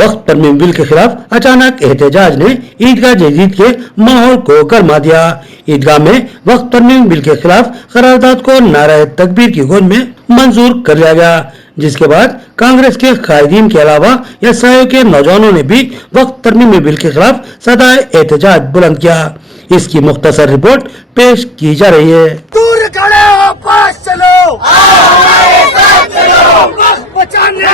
वक्त तरमीम बिल के खिलाफ अचानक एहतजाज ने ईदगाह जदीद के माहौल को गरमा दिया। ईदगाह में वक्त तरमीम बिल के खिलाफ करारदाद को नारे तकबीर की गूंज में मंजूर कर लिया गया, जिसके बाद कांग्रेस के कायदीन के अलावा एसआईओ के नौजवानों ने भी वक्त तरमीम बिल के खिलाफ सदाए एहतजाज बुलंद किया। इसकी मुख्तसर रिपोर्ट पेश की जा रही है। दूर खड़े हो, पास चलो, हमारे साथ चलो, वक्त बचाने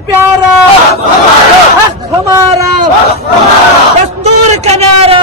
प्यारा हमारा दस्तूर का नारा।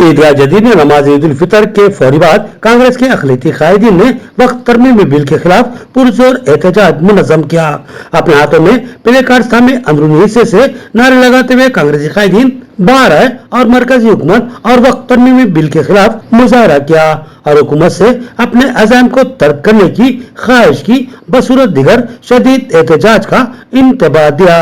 ईदगाह जदीद में नमाज ईद उल फितर के फौरी बाद कांग्रेस के अखिलेती कायदीन ने वक्त तरमीम बिल के खिलाफ पुरजोर एहतजाज मुनज़्ज़म किया। अपने हाथों में प्ले कार्ड्स थामे अंदरूनी हिस्से से नारे लगाते हुए कांग्रेसी कायदीन बाहर आए और मरकजी हुकूमत और वक्त तरमीम बिल के खिलाफ मुजाहरा किया और हुकूमत से अपने अज़ाम को तर्क करने की ख्वाहिश की बसूरत दिगर शदीद एहतजाज का इंतबाह दिया।